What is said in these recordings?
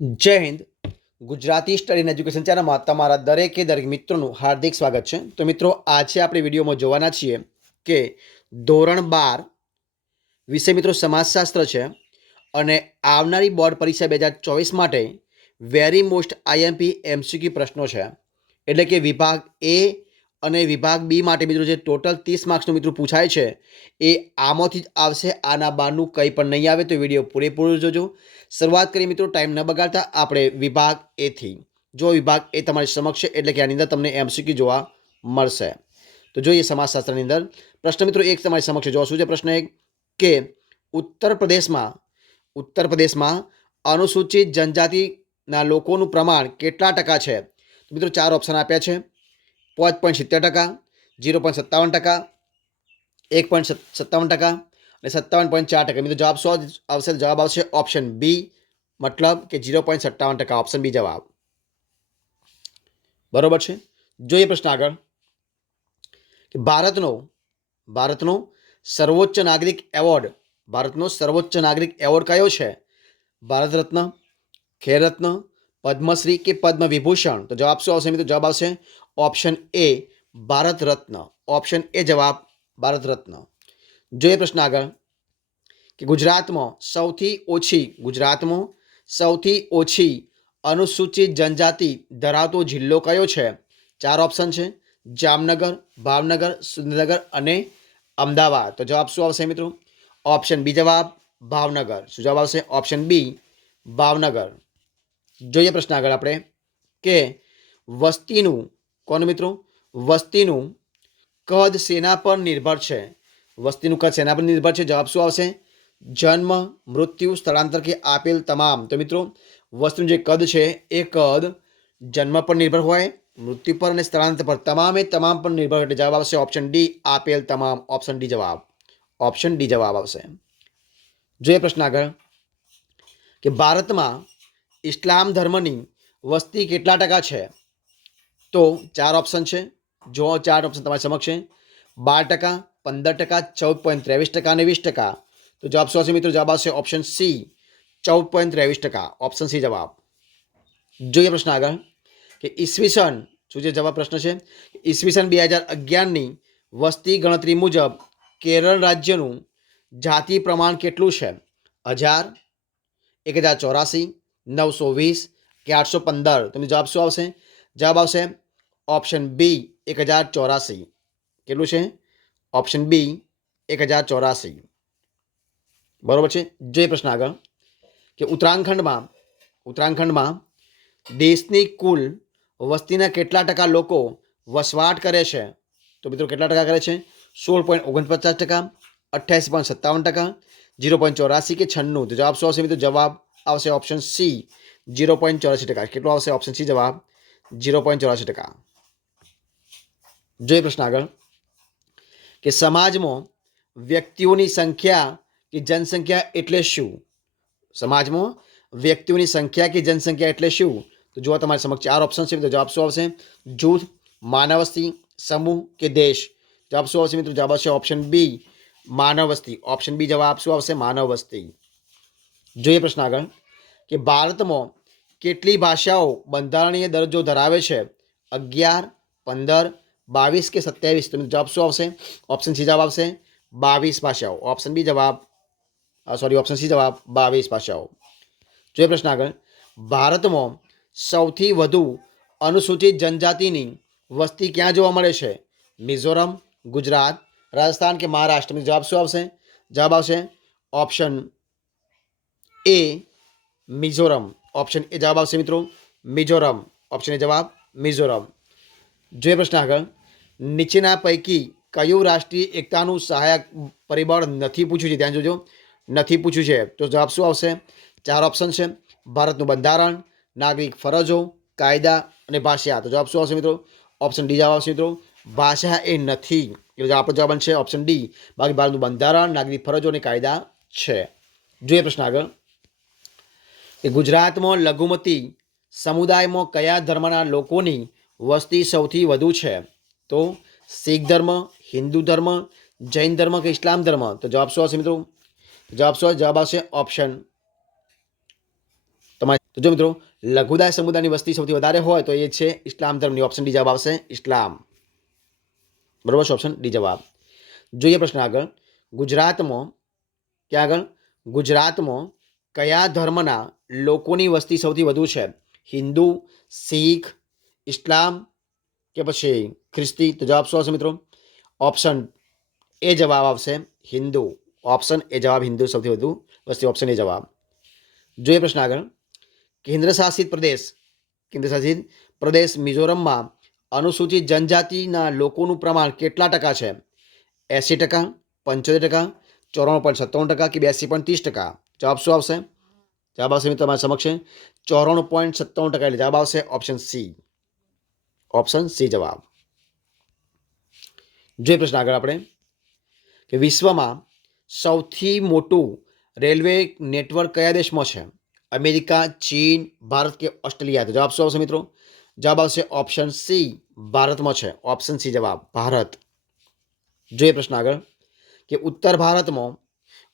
જય Hind. Gujarati study and education ચેનલમાં તમારા દરેકે દરેક મિત્રોનું હાર્દિક સ્વાગત છે. તો મિત્રો, આજે આપણે વિડીયોમાં જોવાના છીએ કે ધોરણ બાર વિષય મિત્રો સમાજશાસ્ત્ર છે અને આવનારી બોર્ડ પરીક્ષા બે હજાર ચોવીસ માટે વેરી મોસ્ટ આઈએમપી એમસીક્યુ પ્રશ્નો છે. એટલે કે વિભાગ એ અને વિભાગ બી માટે મિત્રો જે ટોટલ ત્રીસ માર્ક્સનું મિત્રો પૂછાય છે, એ આમાંથી જ આવશે. આના બહારનું કંઈ પણ નહીં આવે તો વીડિયો પૂરેપૂરો જોજો. શરૂઆત કરી મિત્રો ટાઈમ ન બગાડતા, આપણે વિભાગ એથી જો વિભાગ એ તમારી સમક્ષ છે, એટલે કે આની અંદર તમને એમસીક્યુ જોવા મળશે. તો જોઈએ સમાજશાસ્ત્રની અંદર. પ્રશ્ન મિત્રો એક તમારી સમક્ષ જોવા શું છે પ્રશ્ન એક? કે ઉત્તર પ્રદેશમાં ઉત્તર પ્રદેશમાં અનુસૂચિત જનજાતિના લોકોનું પ્રમાણ કેટલા ટકા છે? મિત્રો ચાર ઓપ્શન આપ્યા છે. પાંચ પોઈન્ટ સિત્તેર ટકા, જીરો પોઈન્ટ સત્તાવન ટકા, એક પોઈન્ટ સત્તાવન ટકા અને સત્તાવન પોઈન્ટ ચાર ટકા. મિત્રો જવાબ શું આવશે? જવાબ આવશે ઓપ્શન બી, મતલબ કે જીરો પોઈન્ટ સત્તાવન ટકા ઓપ્શન બી જવાબ. બરોબર છે? જોઈએ પ્રશ્ન આગળ. કે ભારતનો ભારતનો સર્વોચ્ચ નાગરિક એવોર્ડ, ભારતનો સર્વોચ્ચ નાગરિક એવોર્ડ કયો છે? ભારત રત્ન ખેર રત્ન પદ્મશ્રી કે પદ્મ વિભૂષણ તો જવાબ શું આવશે મિત્રો જવાબ આવશે option A Bharat Ratna option A જવાબ ભારત રત્ન જોઈએ પ્રશ્ન આગળ કે ગુજરાતમાં સૌથી ઓછી ગુજરાતમાં સૌથી ઓછી અનુસૂચિત જનજાતિ ધરાવતો જિલ્લો કયો છે ચાર ઓપ્શન છે જામનગર ભાવનગર સુરેન્દ્રનગર અને અમદાવાદ। તો જવાબ શું આવશે મિત્રો? ઓપ્શન બી જવાબ, ભાવનગર। શું જવાબ આવશે? Option B, Bhavnagar. જોઈએ પ્રશ્ન આગળ આપણે કે વસ્તીનું કોણ મિત્રો? વસ્તીનું કદ શેના પર નિર્ભર છે. વસ્તીનું કદ શેના પર નિર્ભર છે. જવાબ શું આવશે? જન્મ, મૃત્યુ, સ્થળાંતર કે આપેલ તમામ. તો મિત્રો, વસ્તુનું જે કદ છે, એ કદ જન્મ પર નિર્ભર હોય, મૃત્યુ પર અને સ્થળાંતર પર. તમામે તમામ પર નિર્ભર એટલે જવાબ આવશે ઓપ્શન ડી, આપેલ તમામ. ઓપ્શન ડી જવાબ. ઓપ્શન ડી જવાબ આવશે. જોઈએ પ્રશ્ન આગળ કે ભારતમાં ઇસ્લામ ધર્મની વસ્તી કેટલા ટકા છે? તો ચાર ઓપ્શન છે. જો ચાર ઓપ્શન તમારી સમક્ષ છે, બાર ટકા, પંદર ટકા, ચૌદ પોઈન્ટ ત્રેવીસ ટકા અને વીસ ટકા. તો જવાબ શું હશે મિત્રો? જવાબ આવશે ઓપ્શન સી ચૌદ પોઈન્ટ ત્રેવીસ ટકા. ઓપ્શન સી જવાબ. જોઈએ પ્રશ્ન આગળ, કે ઈસવીસન, શું છે જવાબ પ્રશ્ન છે? ઈસવીસન બે હજાર અગિયારની વસ્તી ગણતરી મુજબ કેરળ રાજ્યનું જાતિ પ્રમાણ કેટલું છે? હજાર, એક હજાર ચોરાસી નવસો વીસ કે આઠસો પંદર તમે જવાબ શું આવશે જવાબ આવશે ઓપ્શન બી એક હજાર ચોરાસી કેટલું છે ઓપ્શન બી એક હજાર ચોરાસી બરોબર છે જે પ્રશ્ન આગળ કે ઉત્તરાખંડમાં ઉત્તરાખંડમાં દેશની કુલ વસ્તીના કેટલા ટકા લોકો વસવાટ કરે છે તો મિત્રો કેટલા ટકા કરે છે સોળ પોઈન્ટ ઓગણપચાસ ટકા અઠ્યાસી પોઈન્ટ સત્તાવન ટકા જીરો પોઈન્ટ ચોરાસી કે છન્નું તો જવાબ શું આવશે મિત્રો જવાબ આવશે ઓપ્શન સી જીરો પોઈન્ટ ચોરાસી ટકા કેટલો આવશે ઓપ્શન સી જવાબ જીરો પોઈન્ટ ચોરાસી ટકા જોઈએ પ્રશ્ન આગળ કે સમાજમાં વ્યક્તિઓની સંખ્યા કે જનસંખ્યા એટલે શું સમાજમાં વ્યક્તિઓની સંખ્યા કે જનસંખ્યા એટલે શું તો જો તમારી સમક્ષ ચાર ઓપ્શન છે તો જવાબ શું આવશે જૂથ માનવ વસ્તી સમૂહ કે દેશ જવાબ શું આવશે મિત્રો જવાબ આવશે ઓપ્શન બી માનવ વસ્તી ઓપ્શન બી જવાબ શું આવશે માનવ વસ્તી જોઈએ પ્રશ્ન આગળ, કે ભારતમાં કેટલી ભાષાઓ બંધારણીય દરજ્જો ધરાવે છે? અગિયાર, પંદર, બાવીસ કે સત્યાવીસ? તો જવાબ શું આવશે? ઓપ્શન સી જવાબ આવશે, બાવીસ ભાષાઓ. ઓપ્શન બી જવાબ સોરી ઓપ્શન સી જવાબ, બાવીસ ભાષાઓ. જોઈએ પ્રશ્ન આગળ, ભારતમાં સૌથી વધુ અનુસૂચિત જનજાતિની વસ્તી ક્યાં જોવા મળે છે? મિઝોરમ, ગુજરાત, રાજસ્થાન કે મહારાષ્ટ્ર? જવાબ શું આવશે? જવાબ આવશે option A Mizoram option A જવાબ આવશે મિત્રો મિઝોરમ ઓપ્શન એ જવાબ મિઝોરમ જોઈએ પ્રશ્ન આગળ. નીચેના પૈકી કયું રાષ્ટ્રીય એકતાનું સહાયક પરિબળ નથી પૂછ્યું છે? ધ્યાન જોજો. નથી પૂછ્યું છે. તો જવાબ શું આવશે? ચાર ઓપ્શન છે. ભારતનું બંધારણ, નાગરિક ફરજો, કાયદા અને ભાષા. તો જવાબ શું આવશે મિત્રો? ઓપ્શન ડી જવાબ આવશે મિત્રો. ભાષા એ નથી. એટલે આપણો જવાબ બનશે ઓપ્શન ડી બાકી ભારતનું બંધારણ, નાગરિક ફરજો અને કાયદા છે. જોઈએ પ્રશ્ન આગળ. કે ગુજરાતમાં લઘુમતી સમુદાયમાં કયા ધર્મના લોકોની વસ્તી સૌથી વધુ છે? તો શીખ ધર્મ, હિન્દુ ધર્મ, જૈન ધર્મ કે ઇસ્લામ ધર્મ? તો જવાબ શું આવશે મિત્રો? જવાબ શું જવાબ આવશે ઓપ્શન. તમારે જો મિત્રો, લઘુદાય સમુદાયની વસ્તી સૌથી વધારે હોય તો એ છે ઇસ્લામ ધર્મની. ઓપ્શન ડી જવાબ આવશે ઇસ્લામ. બરોબર છે ઓપ્શન ડી જવાબ. જોઈએ પ્રશ્ન આગળ. ગુજરાતમાં ક્યાં આગળ? ગુજરાતમાં કયા ધર્મના લોકોની વસ્તી સૌથી વધુ છે? હિન્દુ, શીખ, ઇસ્લામ કે પછી ખ્રિસ્તી? તો જવાબ શું આવશે મિત્રો? ઓપ્શન એ જવાબ આવશે હિન્દુ. ઓપ્શન એ જવાબ હિન્દુ સૌથી વધુ વસ્તી. ઓપ્શન એ જવાબ. જોઈએ પ્રશ્ન આગળ. કેન્દ્રશાસિત પ્રદેશ કેન્દ્રશાસિત પ્રદેશ મિઝોરમમાં અનુસૂચિત જનજાતિના લોકોનું પ્રમાણ કેટલા ટકા છે? એંસી ટકા, પંચોતેર ટકા, ચોરાણું પોઈન્ટ સત્તાવન ટકા કે બ્યાસી પોઈન્ટ ત્રીસ ટકા? જવાબ શું આવશે જવાબ આવશે મિત્રો તમારી સમક્ષ ચોરાણું પોઈન્ટ સત્તાવન ટકા એટલે જવાબ આવશે ઓપ્શન સી ઓપ્શન સી જવાબ જોઈએ પ્રશ્ન આગળ આપણે કે વિશ્વમાં સૌથી મોટું રેલવે નેટવર્ક કયા દેશમાં છે અમેરિકા ચીન ભારત કે ઓસ્ટ્રેલિયા તો જવાબ શું આવશે મિત્રો જવાબ આવશે ઓપ્શન સી ભારતમાં છે ઓપ્શન સી જવાબ ભારત જોઈએ પ્રશ્ન આગળ કે ઉત્તર ભારતમાં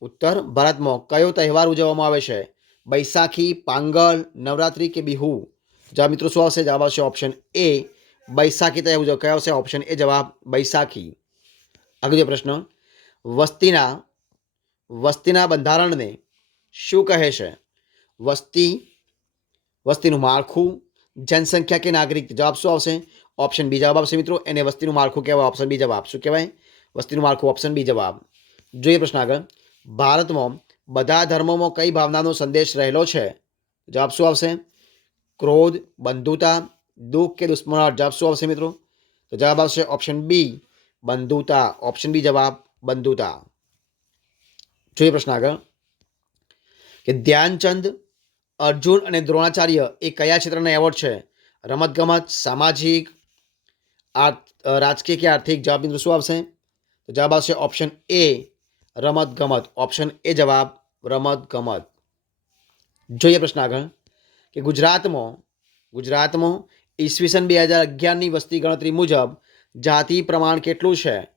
ઉત્તર ભારતમાં કયો તહેવાર ઉજવવામાં આવે છે? બૈસાખી પાંગલ, નવરાત્રિ કે બિહુ? જવાબ મિત્રો શું આવશે? જવાબ આવશે ઓપ્શન એ બૈસાખી તહેવાર ઉજવ, કયો આવશે? ઓપ્શન એ જવાબ બૈસાખી આગળ જે પ્રશ્ન. વસ્તીના વસ્તીના બંધારણને શું કહે છે? વસ્તી, વસ્તીનું માળખું, જનસંખ્યા કે નાગરિક? જવાબ શું આવશે? ઓપ્શન બી જવાબ આવશે મિત્રો. એને વસ્તીનું માળખું કહેવાય ઓપ્શન બી જવાબ. શું કહેવાય? વસ્તીનું માળખું ઓપ્શન બી જવાબ. જોઈએ પ્રશ્ન આગળ. ભારતમાં બધા ધર્મોમાં કઈ ભાવનાનો સંદેશ રહેલો છે? જવાબ શું આવશે? ક્રોધ, બંધુતા, દુઃખ કે દુશ્મનાટ જવાબ શું આવશે મિત્રો? તો જવાબ આવશે ઓપ્શન બી બંધુતા. ઓપ્શન બી જવાબ બંધુતા. જોઈએ પ્રશ્ન આગળ. કે ધ્યાનચંદ, અર્જુન અને દ્રોણાચાર્ય એ કયા ક્ષેત્રના એવોર્ડ છે? રમતગમત, સામાજિક રાજકીય કે આર્થિક? જવાબ મિત્રો શું આવશે? તો જવાબ આવશે ઓપ્શન એ રમતગમત ઓપ્શન એ જવાબ રમતગમત જોઈએ પ્રશ્ન આગળ, કે ગુજરાતમાં ગુજરાતમાં ઈસવીસન બે હજાર અગિયારની વસ્તી ગણતરી મુજબ જાતિ પ્રમાણ કેટલું છે?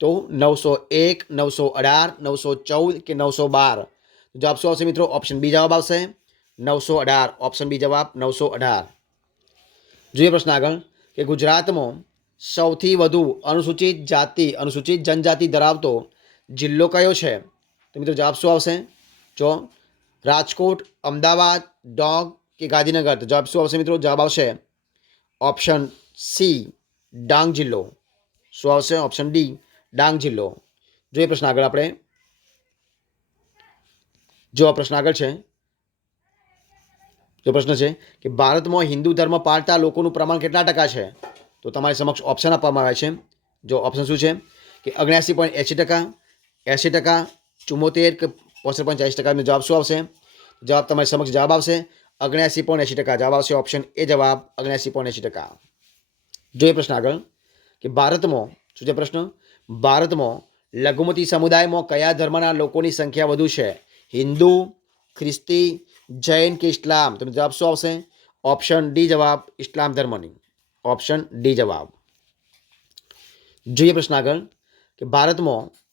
તો નવસો એક, નવસો અઢાર, નવસો ચૌદ કે નવસો બાર? જવાબ શું આવશે મિત્રો? ઓપ્શન બી જવાબ આવશે. નવસો અઢાર. ઓપ્શન બી જવાબ, નવસો અઢાર. જોઈએ પ્રશ્ન આગળ, કે ગુજરાતમાં સૌથી વધુ અનુસૂચિત જાતિ, અનુસૂચિત જનજાતિ ધરાવતો જિલ્લો કયો છે? તો મિત્રો જવાબ શું આવશે? જો રાજકોટ, અમદાવાદ, ડોંગ કે ગાંધીનગર. તો જવાબ શું આવશે મિત્રો? જવાબ આવશે ઓપ્શન સી, ડાંગ જિલ્લો. શું આવશે? ઓપ્શન ડી, ડાંગ જિલ્લો. જોઈએ પ્રશ્ન આગળ આપણે. જો આ પ્રશ્ન આગળ છે, જો પ્રશ્ન છે કે ભારતમાં હિન્દુ ધર્મ પાળતા લોકોનું પ્રમાણ કેટલા ટકા છે? તો તમારી સમક્ષ ઓપ્શન આપવામાં આવે છે. જો ઓપ્શન શું છે? કે અગ્યાસી પોઈન્ટ એંસી ટકા એંસી ટકા ચુમ્મોતેર કે પોસઠ પંચાળીસ ટકાનો જવાબ શું આવશે? જવાબ તમારી સમક્ષ જવાબ આવશે, અગણ્યાસી પોઈન્ટ એંસી ટકા જવાબ આવશે ઓપ્શન એ જવાબ, અગણ્યાસી પોઈન્ટ એંસી ટકા. જોઈએ પ્રશ્ન આગળ, કે ભારતમાં, શું છે પ્રશ્ન? ભારતમાં લઘુમતી સમુદાયમાં કયા ધર્મના લોકોની સંખ્યા વધુ છે? હિન્દુ, ખ્રિસ્તી, જૈન કે ઇસ્લામ? તમને જવાબ શું આવશે? ઓપ્શન ડી જવાબ, ઇસ્લામ ધર્મની. ઓપ્શન ડી જવાબ. જોઈએ પ્રશ્ન આગળ, કે ભારતમાં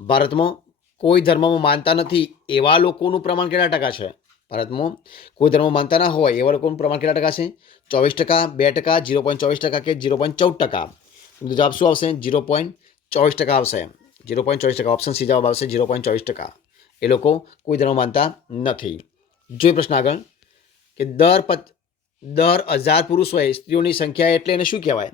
ભારતમાં કોઈ ધર્મમાં માનતા નથી, એવા લોકોનું પ્રમાણ કેટલા ટકા છે? ભારતમાં કોઈ ધર્મ માનતા ના હોય, એવા લોકોનું પ્રમાણ કેટલા ટકા છે? ચોવીસ ટકા, બે ટકા જીરો પોઈન્ટ ચોવીસ ટકા કે જીરો પોઈન્ટ ચૌદ ટકા? જવાબ શું આવશે? જીરો પોઈન્ટ ચોવીસ ટકા આવશે. જીરો પોઈન્ટ ચોવીસ ટકા ઓપ્શન સી જવાબ આવશે જીરો પોઈન્ટ ચોવીસ ટકા. એ લોકો કોઈ ધર્મ માનતા નથી. જોઈએ પ્રશ્ન આગળ, કે દર પત, દર હજાર પુરુષ હોય સ્ત્રીઓની સંખ્યા એટલે એને શું કહેવાય?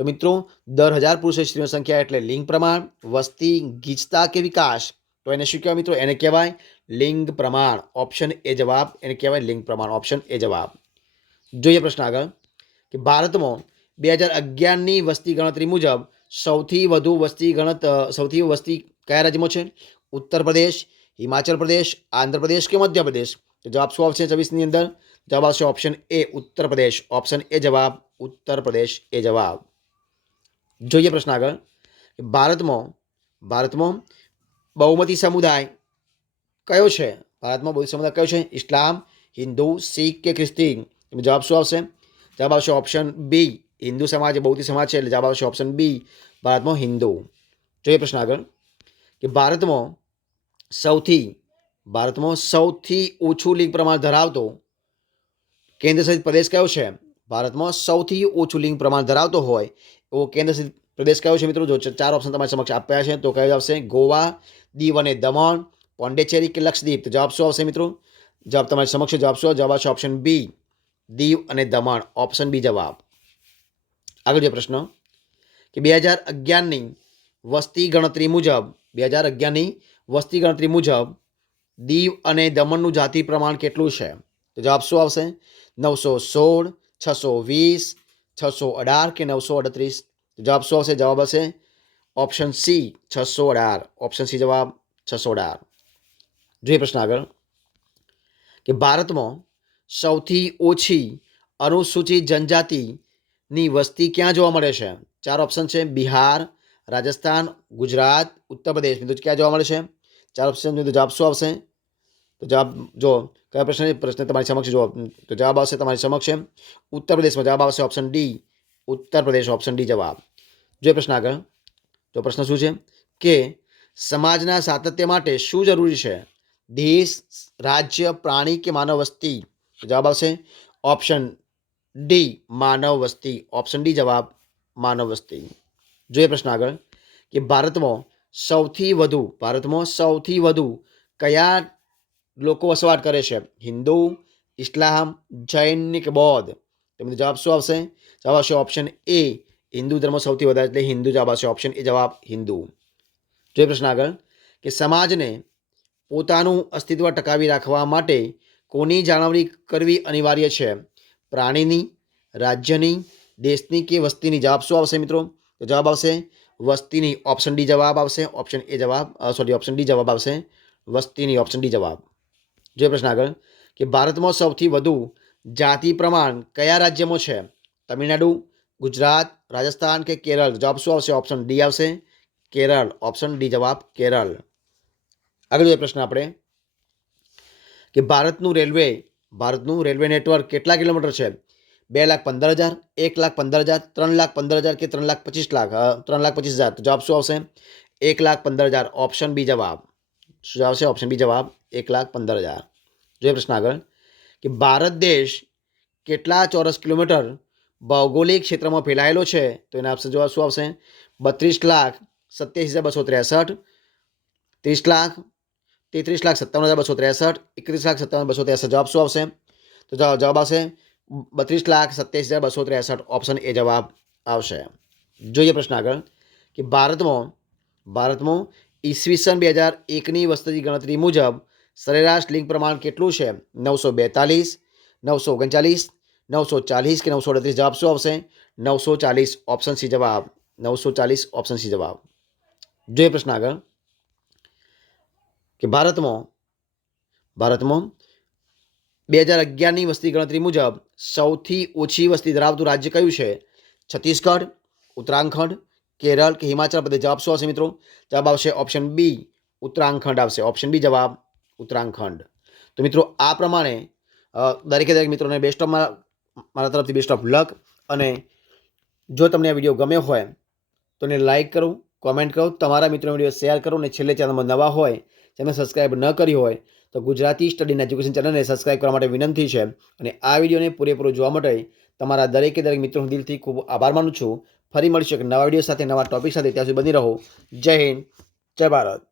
તો મિત્રો દર હજાર પુરુષ હોય સ્ત્રીઓની સંખ્યા એટલે લિંગ પ્રમાણ વસ્તી ગીચતા કે વિકાસ તો એને શું કહેવાય મિત્રો એને કહેવાય લિંગ પ્રમાણ ઓપ્શન એ જવાબ એને કહેવાય લિંગ પ્રમાણ ઓપ્શન એ જવાબ જોઈએ પ્રશ્ન આગળ કે ભારતમાં બે હજાર અગિયારની વસ્તી ગણતરી મુજબ સૌથી વધુ વસ્તી ગણત સૌથી વસ્તી કયા રાજ્યમાં છે ઉત્તર પ્રદેશ હિમાચલ પ્રદેશ આંધ્રપ્રદેશ કે મધ્યપ્રદેશ તો જવાબ શું આવશે છવ્વીસની અંદર જવાબ આવશે option A Uttar Pradesh option A જવાબ ઉત્તર પ્રદેશ એ જવાબ જોઈએ પ્રશ્ન આગળ. ભારતમાં ભારતમાં બહુમતી સમુદાય કયો છે? ભારતમાં બહુમતી સમુદાય કયો છે? ઇસ્લામ, હિન્દુ, શીખ કે ખ્રિસ્તી? જવાબ શું આવશે? જવાબ આવશે ઓપ્શન બી હિન્દુ સમાજ બહુમતી સમાજ છે, એટલે જવાબ આવશે ઓપ્શન બી ભારતમાં હિન્દુ. જોઈએ પ્રશ્ન આગળ. કે ભારતમાં સૌથી ભારતમાં સૌથી ઓછું લિંગ પ્રમાણ ધરાવતો કેન્દ્રશાસિત પ્રદેશ કયો છે? ભારતમાં સૌથી ઓછું લિંગ પ્રમાણ ધરાવતો હોય એવો કેન્દ્રશાસિત પ્રદેશ કયો છે મિત્રો? જો ચાર ઓપ્શન તમારી સમક્ષ આપ્યા છે, તો કયો આવશે? ગોવા, દીવ અને દમણ, પોંડેચેરી કે લક્ષદ્વીપ? તો જવાબ શું આવશે મિત્રો? જવાબ તમારી સમક્ષ જવાબ શું? જવાબ આવશે ઓપ્શન બી દીવ અને દમણ. ઓપ્શન બી જવાબ. આગળ જે પ્રશ્ન. કે બે હજાર અગિયારની વસ્તી ગણતરી મુજબ, બે હજાર અગિયારની વસ્તી ગણતરી મુજબ, દીવ અને દમણનું જાતિ પ્રમાણ કેટલું છે? તો જવાબ શું આવશે? નવસો સોળ છસો વીસ છસો અઢાર કે નવસો અડત્રીસ તો જવાબ શું આવશે જવાબ હશે ઓપ્શન સી છસો અઢાર ઓપ્શન સી જવાબ છસો અઢાર જોઈએ પ્રશ્ન આગળ કે ભારતમાં સૌથી ઓછી અનુસૂચિત જનજાતિની વસ્તી ક્યાં જોવા મળે છે ચાર ઓપ્શન છે બિહાર રાજસ્થાન ગુજરાત ઉત્તર પ્રદેશ મિત્રો ક્યાં જોવા મળે છે ચાર ઓપ્શન તો જવાબ શું આવશે તો જવાબ, જો કયા પ્રશ્ન પ્રશ્ન તમારી સમક્ષ જો તો જવાબ આવશે તમારી સમક્ષ ઉત્તર પ્રદેશમાં જવાબ આવશે option D Uttar Pradesh option D જવાબ. જોઈએ પ્રશ્ન આગળ. તો પ્રશ્ન શું છે? કે સમાજના સાતત્ય માટે શું જરૂરી છે? દેશ, રાજ્ય, પ્રાણી કે માનવ વસ્તી? જવાબ આવશે ઓપ્શન ડી માનવ વસ્તી. ઓપ્શન ડી જવાબ, માનવ વસ્તી. જોઈએ પ્રશ્ન આગળ. કે ભારતમાં સૌથી વધુ, ભારતમાં સૌથી વધુ કયા લોકો વસવાટ કરે છે. હિન્દુ, ઇસ્લામ, જૈન કે બૌદ્ધ? તેમને જવાબ શું આવશે? જવાબ આવશે ઓપ્શન એ હિન્દુ ધર્મ સૌથી વધારે, એટલે હિન્દુ જવાબ આવશે ઓપ્શન એ જવાબ હિન્દુ. જોઈએ પ્રશ્ન આગળ, કે સમાજને પોતાનું અસ્તિત્વ ટકાવી રાખવા માટે કોની જાળવણી કરવી અનિવાર્ય છે? પ્રાણીની, રાજ્યની, દેશની કે વસ્તીની? જવાબ શું આવશે મિત્રો? તો જવાબ આવશે વસ્તીની. ઓપ્શન ડી જવાબ આવશે ઓપ્શન એ જવાબ સોરી ઓપ્શન ડી જવાબ આવશે વસ્તીની. ઓપ્શન ડી જવાબ. જોઈએ પ્રશ્ન આગળ કે ભારતમાં સૌથી વધુ જાતિ પ્રમાણ કયા રાજ્યમાં છે? તમિલનાડુ ગુજરાત રાજસ્થાન કે કેરળ? જવાબ શું આવશે? ઓપ્શન ડી આવશે. કેરળ. ઓપ્શન ડી જવાબ કેરળ. આગળ જોઈએ પ્રશ્ન આપણે. કે ભારતનું રેલવે ભારતનું રેલવે નેટવર્ક કેટલા કિલોમીટર છે? બે લાખ પંદર હજાર એક લાખ પંદર હજાર ત્રણ લાખ પંદર હજાર કે ત્રણ લાખ પચીસ લાખ? અ, ત્રણ લાખ પચીસ હજાર. તો જવાબ શું આવશે? એક લાખ પંદર હજાર. ઓપ્શન બી જવાબ. શું આવશે? ઓપ્શન બી જવાબ. એક લાખ પંદર હજાર. જોઈએ પ્રશ્ન આગળ, કે ભારત દેશ કેટલા ચોરસ કિલોમીટર ભૌગોલિક ક્ષેત્રમાં ફેલાયેલો છે? તો એના આપશે જવાબ શું આવશે? બત્રીસ લાખ સત્યાસી હજાર બસો ત્રેસઠ, ત્રીસ લાખ તેત્રીસ લાખ સત્તાવન હજાર બસો ત્રેસઠ, એકત્રીસ લાખ સત્તાવન બસો ત્રેસઠ જવાબ શું આવશે? તો જવાબ આવશે બત્રીસ લાખ સત્યાસી હજાર બસો ત્રેસઠ ઓપ્શન એ જવાબ આવશે. જોઈએ પ્રશ્ન આગળ, કે ભારતમાં ભારતમાં ઈસવીસન બે હજાર એકની વસ્તીની ગણતરી મુજબ સરેરાશ લિંગ પ્રમાણ કેટલું છે? નવસો બેતાલીસ, નવસો ઓગણચાલીસ, નવસો ચાલીસ કે નવસો અડત્રીસ જવાબ શું આવશે? નવસો ચાલીસ ઓપ્શન સી જવાબ. નવસો ચાલીસ ઓપ્શન સી જવાબ. જોઈએ પ્રશ્ન આગળ. કે ભારતમાં ભારતમાં બે હજાર અગિયારની વસ્તી ગણતરી મુજબ સૌથી ઓછી વસ્તી ધરાવતું રાજ્ય કયું છે? છત્તીસગઢ, ઉત્તરાખંડ, કેરળ કે હિમાચલ પ્રદેશ? જવાબ શું આવશે મિત્રો? જવાબ આવશે ઓપ્શન બી ઉત્તરાખંડ આવશે. ઓપ્શન બી જવાબ. ઉત્તરાખંડ. તો મિત્રો, આ પ્રમાણે દરેકે દરેક મિત્રોને બેસ્ટ ઓફ મારા તરફથી બેસ્ટ ઓફ લક અને જો તમને આ વીડિયો ગમ્યો હોય, તો એને લાઇક કરો કોમેન્ટ કરો, તમારા મિત્રો વીડિયો શેર કરો અને છેલ્લે ચેનલમાં નવા હોય તેમને સબસ્ક્રાઇબ ન કરી હોય, તો ગુજરાતી સ્ટડી એજ્યુકેશન ચેનલને સબસ્ક્રાઇબ કરવા માટે વિનંતી છે અને આ વિડીયોને પૂરેપૂરો જોવા માટે તમારા દરેકે દરેક મિત્રો હું દિલથી ખૂબ આભાર માનું છું. ફરી મળીશું એક નવા વીડિયો સાથે, નવા ટોપિક સાથે. ત્યાં સુધી બની રહો. જય હિન્દ, જય ભારત.